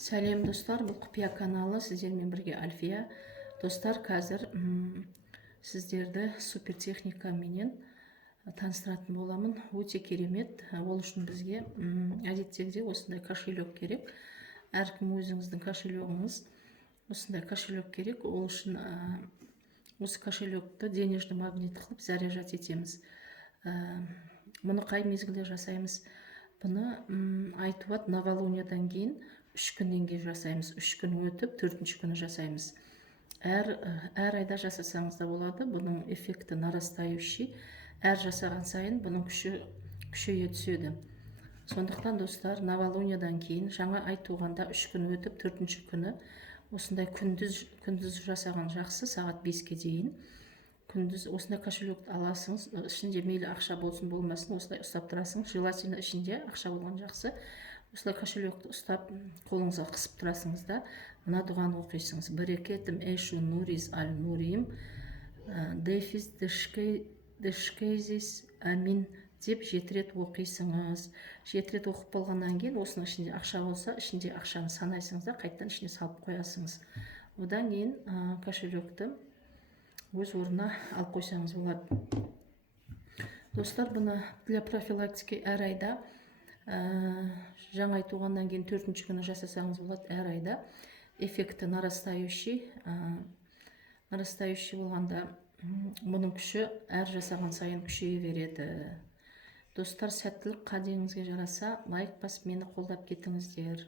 Сәлем достар, бұл құпия каналы, сіздермен бірге Альфия. Достар, қазір сіздерді супер техникаменен таныстыратын боламын. Өте керемет. Ол үшін бізге әдеттегідей осындай кошелек керек. Әркім өзіңіздің кошелегіңіз осындай кошелек керек. Ол үшін осы кошелекті денежный магнит қылып заряжать етеміз. Мұны қай мезгілде жасаймыз? Бұны айтуат новолуниядан кейін 3 күннен кейін жасаймыз. 3 күн өтіп 4-ші күні жасаймыз. Әр айда жасасаңыз да болады. Бұның эффекті нарастающий. Әр жасаған сайын бұның күшейе түседі. Сондықтан достар, новолуниядан кейін жаңа ай туғанда 3 күн өтіп 4-ші күні осындай күндіз жасаған жақсы, сағат 5-ке дейін. Күндіз осындай кошелекті аласыңыз, ішінде мейлі ақша болсын болмасын, осылай ұстап тұрасыңыз. Желательно ішінде ақша болған жақсы. Осылай кошелекті ұстап, қолыңызға қысып тұрасыңыз да, мына дұғаны оқисыңыз. Берекетім эшу нурис аль нурим, дефис дешкейзис амин деп 7 рет оқисыңыз. 7 рет оқып болғаннан кейін, осының ішінде ақша болса, ішінде ақшаны санайсыңыз да, қайттан ішіне салып қоясыңыз. Одан кейін кошелекті өз орнына алып қойсаңыз болады. Достар, бұны для профилактики әр айда, жаңа ай туғаннан кейін 4-ші күні жасасаңыз болады. Әр айда эффекті нарастающий болғанда бұның күші әр жасаған сайын күшейе береді. Достар, сәттілік қадеңізге жараса, лайк басып мені қолдап кетіңіздер.